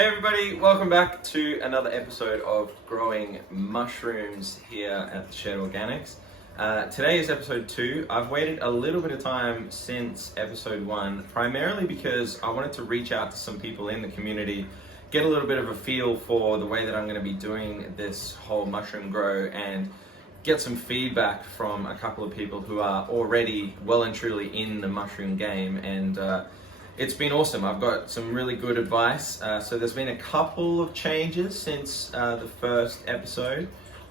Hey everybody, welcome back to another episode of Growing Mushrooms here at the Shed Organics. Today is episode 2. I've waited a little bit of time since episode 1, primarily because I wanted to reach out to some people in the community, get a little bit of a feel for the way that I'm going to be doing this whole mushroom grow, and get some feedback from a couple of people who are already well and truly in the mushroom game, and it's been awesome. I've got some really good advice. So there's been a couple of changes since the first episode,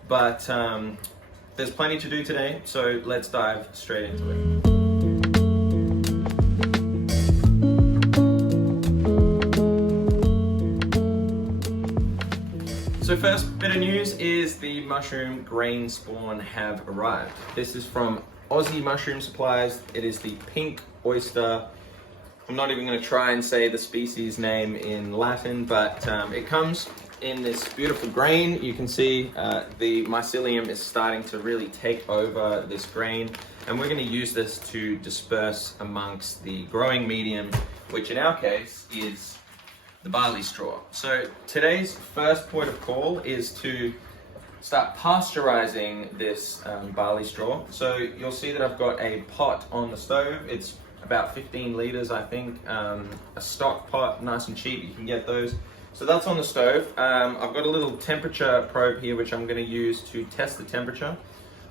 but there's plenty to do today, so let's dive straight into it. So first bit of news is the mushroom grain spawn have arrived. This is from Aussie Mushroom Supplies. It is the pink oyster. I'm not even going to try and say the species name in Latin, but it comes in this beautiful grain. You can see the mycelium is starting to really take over this grain, and we're going to use this to disperse amongst the growing medium, which in our case is the barley straw. So today's first point of call is to start pasteurizing this barley straw. So you'll see that I've got a pot on the stove. It's about 15 liters, I think, a stock pot, nice and cheap, you can get those. So that's on the stove. I've got a little temperature probe here, which I'm going to use to test the temperature.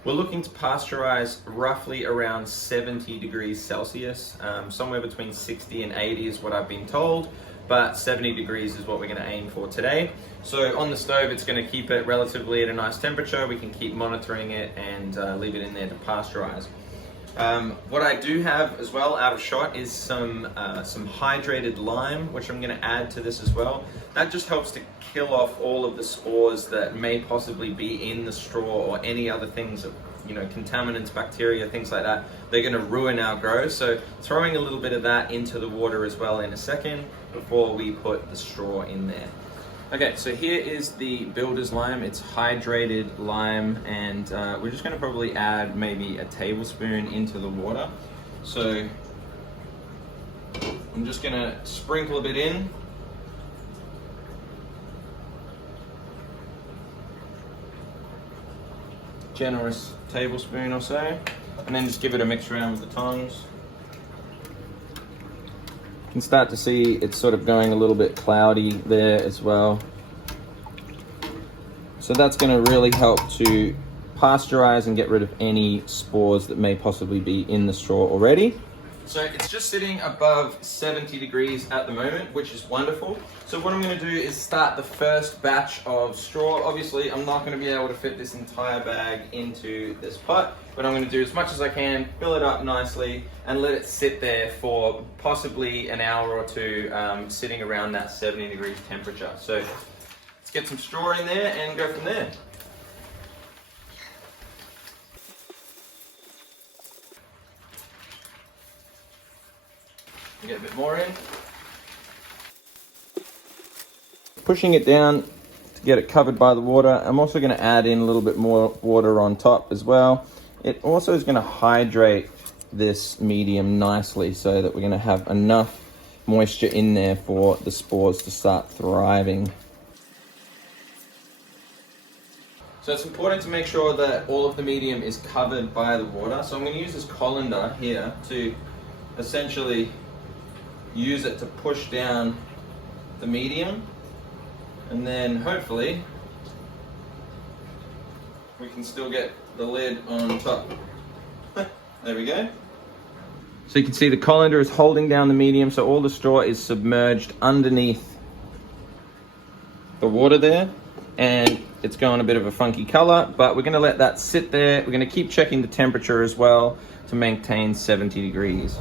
We're looking to pasteurize roughly around 70 degrees Celsius, somewhere between 60 and 80 is what I've been told, but 70 degrees is what we're going to aim for today. So on the stove, it's going to keep it relatively at a nice temperature. We can keep monitoring it and leave it in there to pasteurize. What I do have as well out of shot is some hydrated lime, which I'm going to add to this as well. That just helps to kill off all of the spores that may possibly be in the straw or any other things, contaminants, bacteria, things like that. They're going to ruin our grow. So throwing a little bit of that into the water as well in a second before we put the straw in there. Okay, so here is the builder's lime. It's hydrated lime, and we're just going to probably add maybe a tablespoon into the water. So I'm just going to sprinkle a bit in. Generous tablespoon or so, and then just give it a mix around with the tongs. You can start to see it's sort of going a little bit cloudy there as well. So that's going to really help to pasteurize and get rid of any spores that may possibly be in the straw already. So it's just sitting above 70 degrees at the moment, which is wonderful. So what I'm going to do is start the first batch of straw. Obviously, I'm not going to be able to fit this entire bag into this pot, but I'm going to do as much as I can, fill it up nicely, and let it sit there for possibly an hour or two, sitting around that 70 degrees temperature. So let's get some straw in there and go from there. Get a bit more in. Pushing it down to get it covered by the water. I'm also going to add in a little bit more water on top as well. It also is going to hydrate this medium nicely so that we're going to have enough moisture in there for the spores to start thriving. So it's important to make sure that all of the medium is covered by the water. So I'm going to use this colander here to essentially use it to push down the medium, and then hopefully we can still get the lid on top. There we go. So you can see the colander is holding down the medium, so all the straw is submerged underneath the water there, and it's going a bit of a funky color, but we're going to let that sit there. We're going to keep checking the temperature as well to maintain 70 degrees.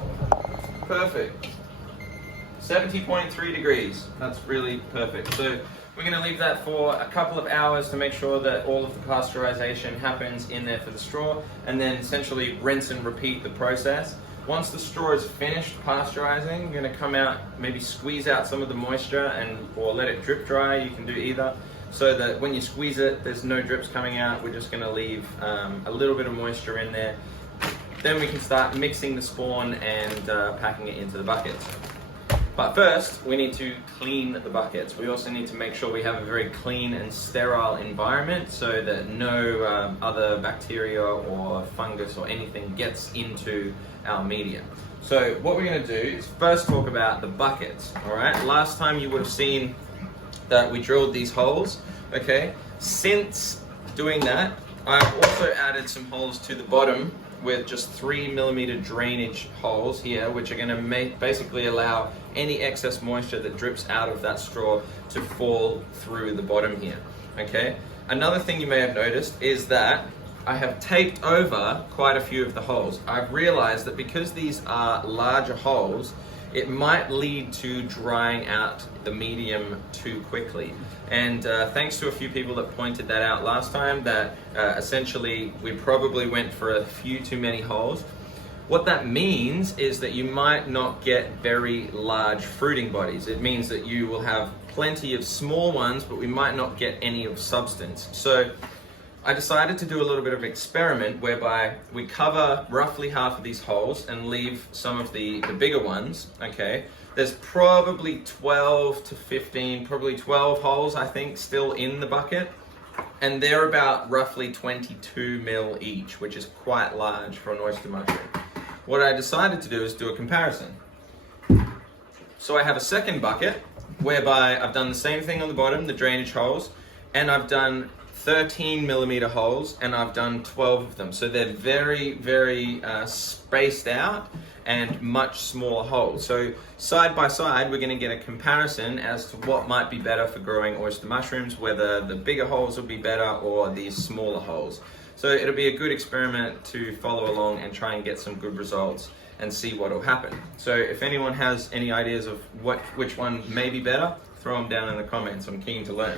Perfect. 70.3 degrees. That's really perfect. So we're going to leave that for a couple of hours to make sure that all of the pasteurization happens in there for the straw, and then essentially rinse and repeat the process. Once the straw is finished pasteurizing, we're going to come out, maybe squeeze out some of the moisture or let it drip dry. You can do either, so that when you squeeze it, there's no drips coming out. We're just going to leave a little bit of moisture in there. Then we can start mixing the spawn and packing it into the buckets. But first, we need to clean the buckets. We also need to make sure we have a very clean and sterile environment so that no other bacteria or fungus or anything gets into our medium. So what we're going to do is first talk about the buckets, all right? Last time you would have seen that we drilled these holes, okay? Since doing that, I've also added some holes to the bottom with just 3mm drainage holes here, which are going to basically allow any excess moisture that drips out of that straw to fall through the bottom here, okay? Another thing you may have noticed is that I have taped over quite a few of the holes. I've realized that because these are larger holes, it might lead to drying out the medium too quickly. And thanks to a few people that pointed that out last time, that essentially we probably went for a few too many holes. What that means is that you might not get very large fruiting bodies. It means that you will have plenty of small ones, but we might not get any of substance. So I decided to do a little bit of an experiment whereby we cover roughly half of these holes and leave some of the bigger ones, okay? There's probably 12 to 15, probably 12 holes, I think, still in the bucket. And they're about roughly 22 mil each, which is quite large for an oyster mushroom. What I decided to do is do a comparison. So I have a second bucket whereby I've done the same thing on the bottom, the drainage holes, and I've done 13mm holes, and I've done 12 of them. So they're very, very spaced out and much smaller holes. So side by side, we're going to get a comparison as to what might be better for growing oyster mushrooms, whether the bigger holes will be better or these smaller holes. So it'll be a good experiment to follow along and try and get some good results and see what will happen. So if anyone has any ideas of which one may be better, throw them down in the comments. I'm keen to learn.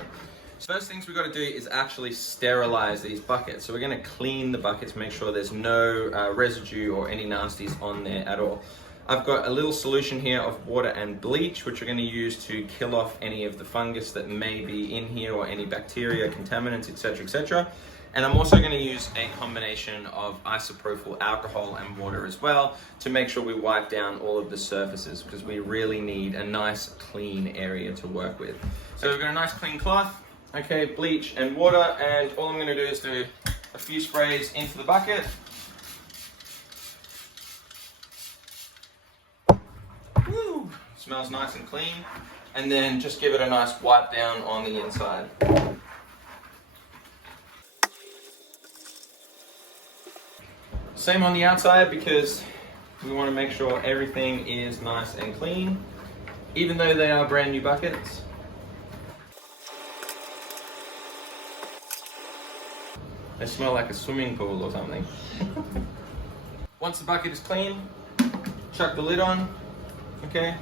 So first things we've got to do is actually sterilize these buckets. So we're going to clean the buckets, make sure there's no residue or any nasties on there at all. I've got a little solution here of water and bleach, which we're going to use to kill off any of the fungus that may be in here or any bacteria, contaminants, etc., etc. And I'm also going to use a combination of isopropyl alcohol and water as well to make sure we wipe down all of the surfaces, because we really need a nice clean area to work with. So we've got a nice clean cloth. Okay, bleach and water, and all I'm going to do is do a few sprays into the bucket. Woo! Smells nice and clean. And then just give it a nice wipe down on the inside. Same on the outside, because we want to make sure everything is nice and clean, even though they are brand new buckets. They smell like a swimming pool or something. Once the bucket is clean, chuck the lid on, okay?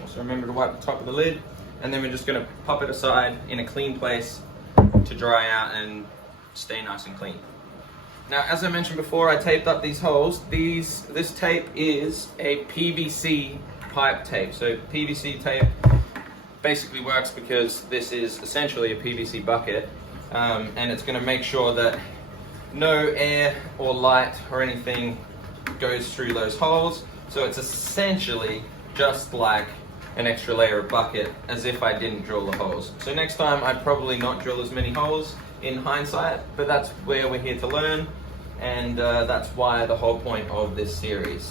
Also remember to wipe the top of the lid, and then we're just gonna pop it aside in a clean place to dry out and stay nice and clean. Now, as I mentioned before, I taped up these holes. This tape is a PVC pipe tape. So PVC tape basically works because this is essentially a PVC bucket, and it's gonna make sure that no air or light or anything goes through those holes. So it's essentially just like an extra layer of bucket, as if I didn't drill the holes. So next time I'd probably not drill as many holes in hindsight, but that's where we're here to learn, and that's why the whole point of this series.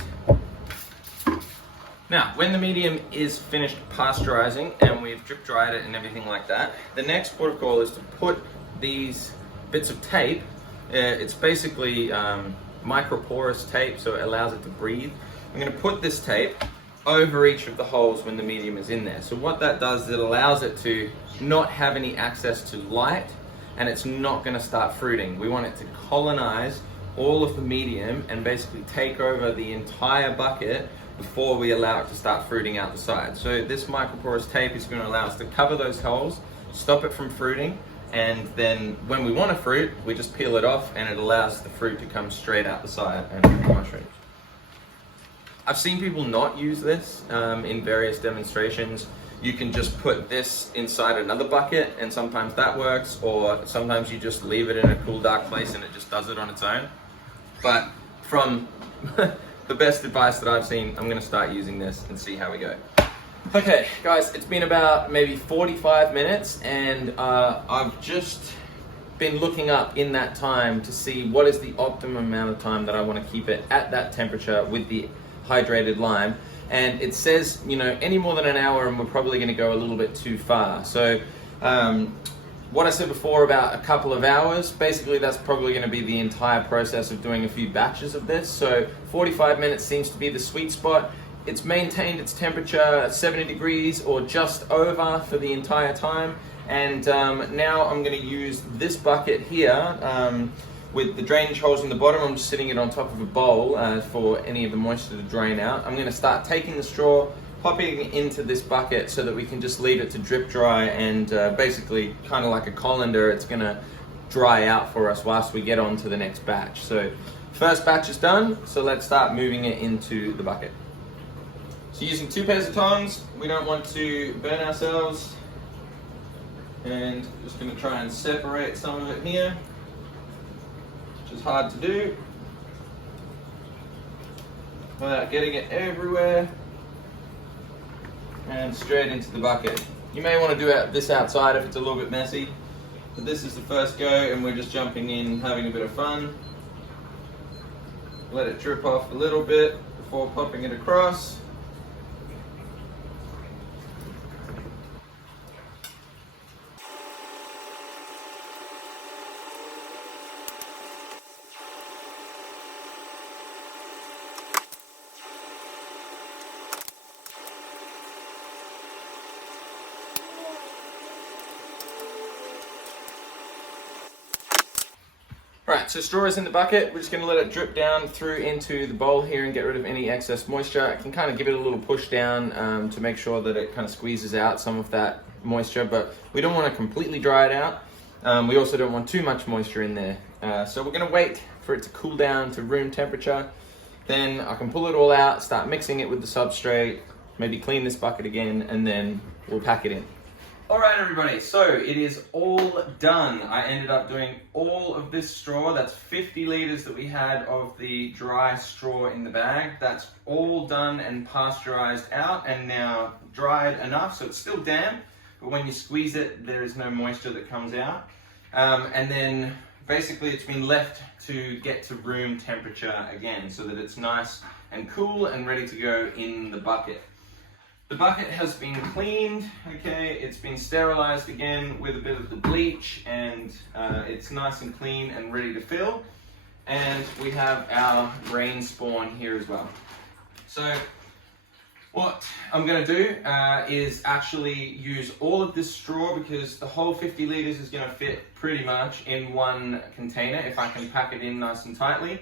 Now, when the medium is finished pasteurizing and we've drip dried it and everything like that, the next protocol is to put these bits of tape, it's basically microporous tape, so it allows it to breathe. I'm going to put this tape over each of the holes when the medium is in there. So what that does is it allows it to not have any access to light, and it's not going to start fruiting. We want it to colonize all of the medium and basically take over the entire bucket before we allow it to start fruiting out the side. So this microporous tape is going to allow us to cover those holes, stop it from fruiting, and then when we want a fruit, we just peel it off and it allows the fruit to come straight out the side and the mushrooms. I've seen people not use this in various demonstrations. You can just put this inside another bucket and sometimes that works, or sometimes you just leave it in a cool dark place and it just does it on its own. But from the best advice that I've seen, I'm going to start using this and see how we go. Okay, guys, it's been about maybe 45 minutes, and I've just been looking up in that time to see what is the optimum amount of time that I want to keep it at that temperature with the hydrated lime. And it says, you know, any more than an hour and we're probably going to go a little bit too far. So what I said before about a couple of hours, basically that's probably going to be the entire process of doing a few batches of this. So 45 minutes seems to be the sweet spot. It's maintained its temperature at 70 degrees or just over for the entire time. And now I'm going to use this bucket here with the drainage holes in the bottom. I'm just sitting it on top of a bowl for any of the moisture to drain out. I'm going to start taking the straw, popping it into this bucket so that we can just leave it to drip dry, and basically kind of like a colander, it's going to dry out for us whilst we get on to the next batch. So first batch is done, so let's start moving it into the bucket. So using 2 pairs of tongs, we don't want to burn ourselves, and just going to try and separate some of it here, which is hard to do without getting it everywhere, and straight into the bucket. You may want to do this outside if it's a little bit messy, but this is the first go and we're just jumping in, having a bit of fun. Let it drip off a little bit before popping it across. Right, so straw is in the bucket. We're just going to let it drip down through into the bowl here and get rid of any excess moisture. I can kind of give it a little push down to make sure that it kind of squeezes out some of that moisture, but we don't want to completely dry it out. We also don't want too much moisture in there. So we're going to wait for it to cool down to room temperature. Then I can pull it all out, start mixing it with the substrate, maybe clean this bucket again, and then we'll pack it in. All right, everybody, so it is all done. I ended up doing all of this straw. That's 50 liters that we had of the dry straw in the bag. That's all done and pasteurized out and now dried enough, so it's still damp, but when you squeeze it, there is no moisture that comes out. And then basically it's been left to get to room temperature again so that it's nice and cool and ready to go in the bucket. The bucket has been cleaned, okay, it's been sterilized again with a bit of the bleach, and it's nice and clean and ready to fill. And we have our grain spawn here as well. So what I'm going to do is actually use all of this straw, because the whole 50 liters is going to fit pretty much in one container if I can pack it in nice and tightly.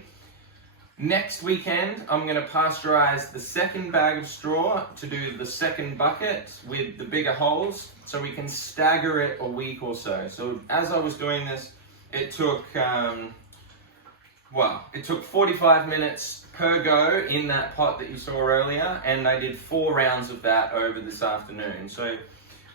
Next weekend, I'm going to pasteurize the second bag of straw to do the second bucket with the bigger holes, so we can stagger it a week or so. So as I was doing this, it took, it took 45 minutes per go in that pot that you saw earlier, and I did 4 rounds of that over this afternoon. So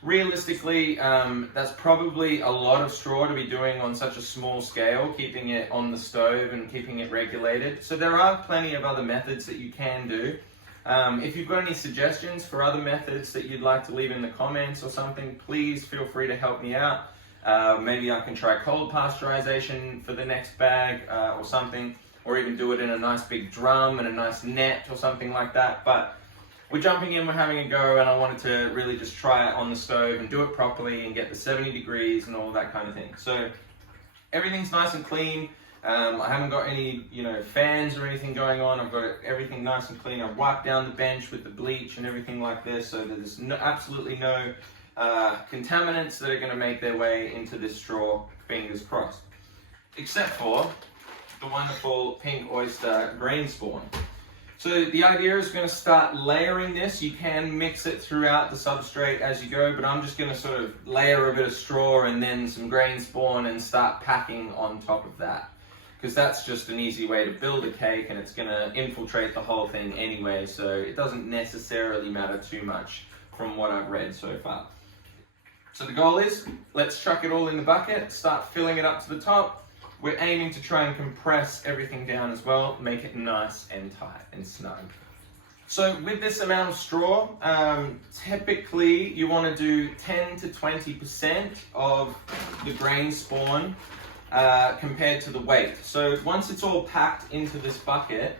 realistically, that's probably a lot of straw to be doing on such a small scale, keeping it on the stove and keeping it regulated. So there are plenty of other methods that you can do. If you've got any suggestions for other methods that you'd like to leave in the comments or something, please feel free to help me out. Maybe I can try cold pasteurization for the next bag or something, or even do it in a nice big drum and a nice net or something like that. But we're jumping in, we're having a go, and I wanted to really just try it on the stove and do it properly and get the 70 degrees and all that kind of thing. So everything's nice and clean. I haven't got any, fans or anything going on. I've got everything nice and clean. I've wiped down the bench with the bleach and everything like this, so that there's absolutely no contaminants that are going to make their way into this straw, fingers crossed. Except for the wonderful pink oyster grain spawn. So the idea is going to start layering this. You can mix it throughout the substrate as you go, but I'm just going to sort of layer a bit of straw and then some grain spawn and start packing on top of that. Because that's just an easy way to build a cake, and it's going to infiltrate the whole thing anyway, so it doesn't necessarily matter too much from what I've read so far. So the goal is, let's chuck it all in the bucket, start filling it up to the top. We're aiming to try and compress everything down as well, make it nice and tight and snug. So with this amount of straw, typically you want to do 10 to 20% of the grain spawn compared to the weight. So once it's all packed into this bucket,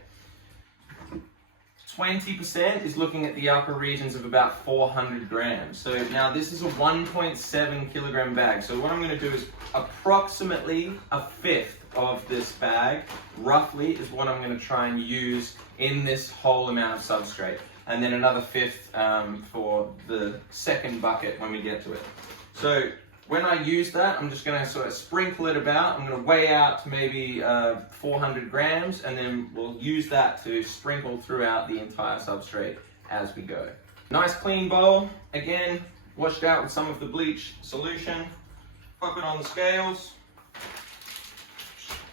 20% is looking at the upper regions of about 400 grams. So now this is a 1.7 kilogram bag. So what I'm going to do is approximately a fifth of this bag, roughly, is what I'm going to try and use in this whole amount of substrate. And then another fifth for the second bucket when we get to it. So when I use that, I'm just going to sort of sprinkle it about. I'm going to weigh out to maybe 400 grams, and then we'll use that to sprinkle throughout the entire substrate as we go. Nice clean bowl, again, washed out with some of the bleach solution. Pop it on the scales.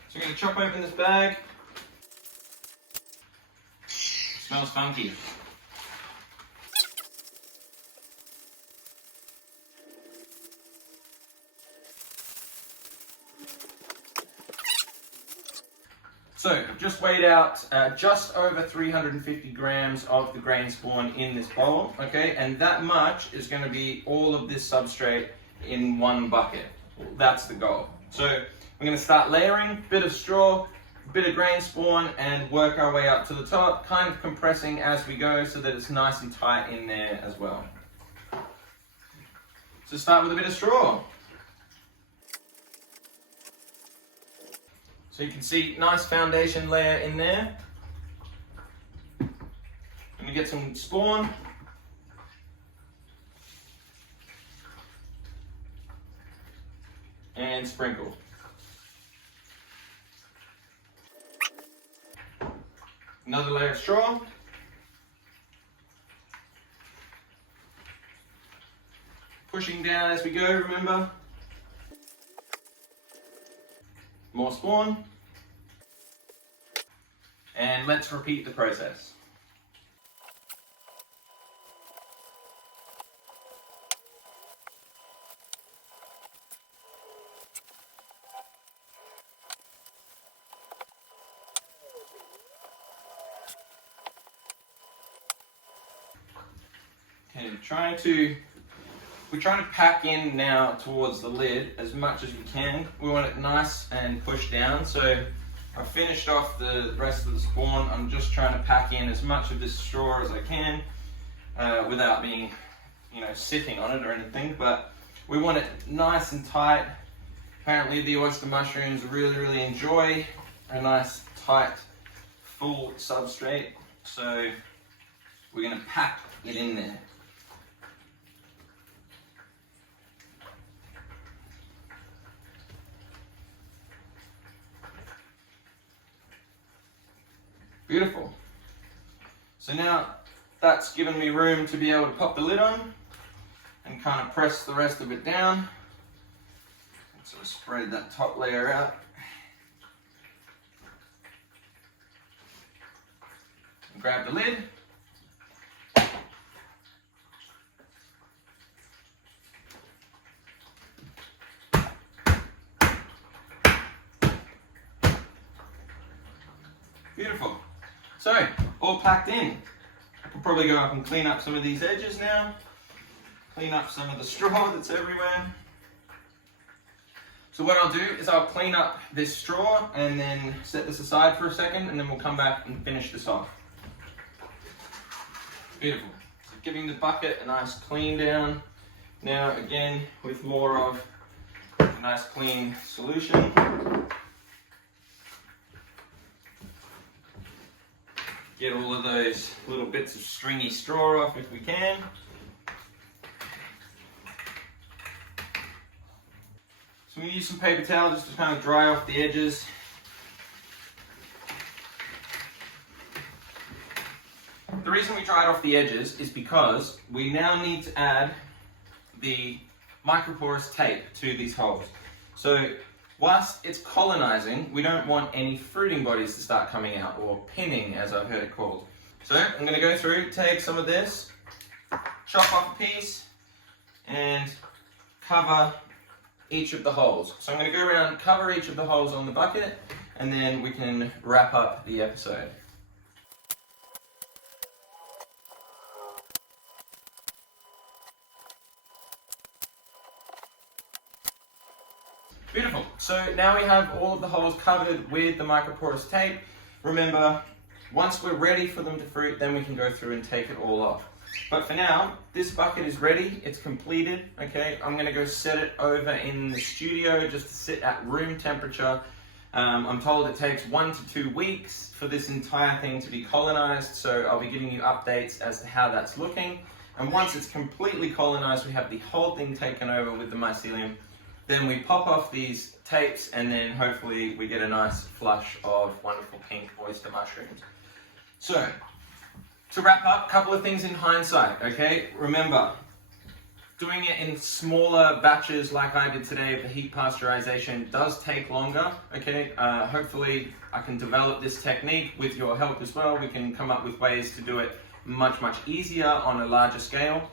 So we're going to chop open this bag. Smells funky. So I've just weighed out just over 350 grams of the grain spawn in this bowl, okay? And that much is going to be all of this substrate in one bucket. That's the goal. So we're going to start layering, bit of straw, bit of grain spawn, and work our way up to the top, kind of compressing as we go so that it's nice and tight in there as well. So start with a bit of straw. So you can see nice foundation layer in there. And we get some spawn. And sprinkle. Another layer of straw. Pushing down as we go, remember. More spawn. And let's repeat the process. Okay, we're trying to pack in now towards the lid as much as we can. We want it nice and pushed down. So I finished off the rest of the spawn. I'm just trying to pack in as much of this straw as I can without being, sitting on it or anything. But we want it nice and tight. Apparently the oyster mushrooms really enjoy a nice, tight, full substrate. So we're going to pack it in there. Beautiful. So now that's given me room to be able to pop the lid on and kind of press the rest of it down. And sort of spread that top layer out. And grab the lid. Beautiful. So, all packed in. I could probably go up and clean up some of these edges now. Clean up some of the straw that's everywhere. So what I'll do is I'll clean up this straw and then set this aside for a second, and then we'll come back and finish this off. Beautiful. So giving the bucket a nice clean down. Now again with more of a nice clean solution. Get all of those little bits of stringy straw off if we can. So we use some paper towel just to kind of dry off the edges. The reason we dried off the edges is because we now need to add the microporous tape to these holes. So whilst it's colonizing, we don't want any fruiting bodies to start coming out, or pinning as I've heard it called. So I'm going to go through, take some of this, chop off a piece, and cover each of the holes. So I'm going to go around, cover each of the holes on the bucket, and then we can wrap up the episode. Beautiful. So now we have all of the holes covered with the microporous tape. Remember, once we're ready for them to fruit, then we can go through and take it all off. But for now, this bucket is ready, it's completed, okay? I'm gonna go set it over in the studio just to sit at room temperature. I'm told it takes 1 to 2 weeks for this entire thing to be colonized, so I'll be giving you updates as to how that's looking. And once it's completely colonized, we have the whole thing taken over with the mycelium. Then we pop off these tapes and then hopefully we get a nice flush of wonderful pink oyster mushrooms. So, to wrap up, a couple of things in hindsight, okay? Remember, doing it in smaller batches like I did today, the heat pasteurization does take longer, okay? Hopefully I can develop this technique with your help as well. We can come up with ways to do it much easier on a larger scale.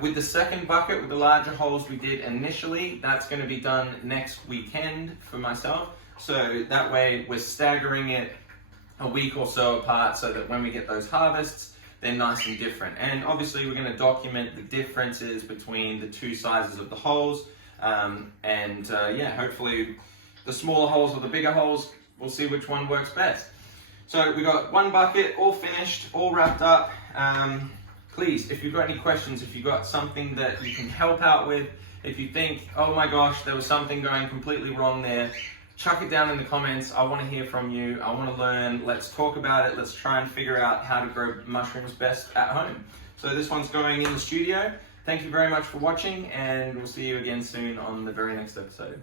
With the second bucket, with the larger holes we did initially, that's going to be done next weekend for myself. So that way we're staggering it a week or so apart so that when we get those harvests, they're nice and different. And obviously we're going to document the differences between the two sizes of the holes. Yeah, hopefully the smaller holes or the bigger holes, we'll see which one works best. So we got one bucket, all finished, all wrapped up. Please, if you've got any questions, if you've got something that you can help out with, if you think, oh my gosh, there was something going completely wrong there, chuck it down in the comments. I want to hear from you. I want to learn. Let's talk about it. Let's try and figure out how to grow mushrooms best at home. So this one's going in the studio. Thank you very much for watching, and we'll see you again soon on the very next episode.